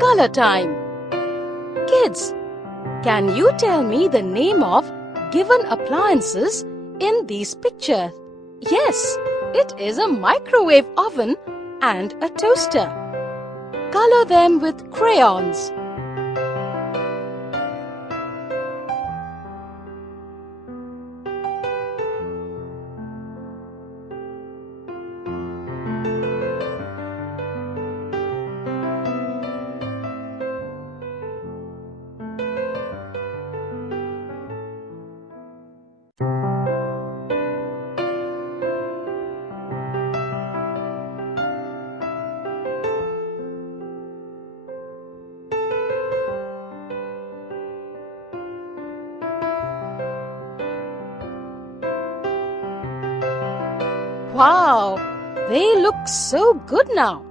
Color time. Kids, can you tell me the name of given appliances in these pictures? Yes, it is a microwave oven and a toaster. Color them with crayons. Wow, they look so good now.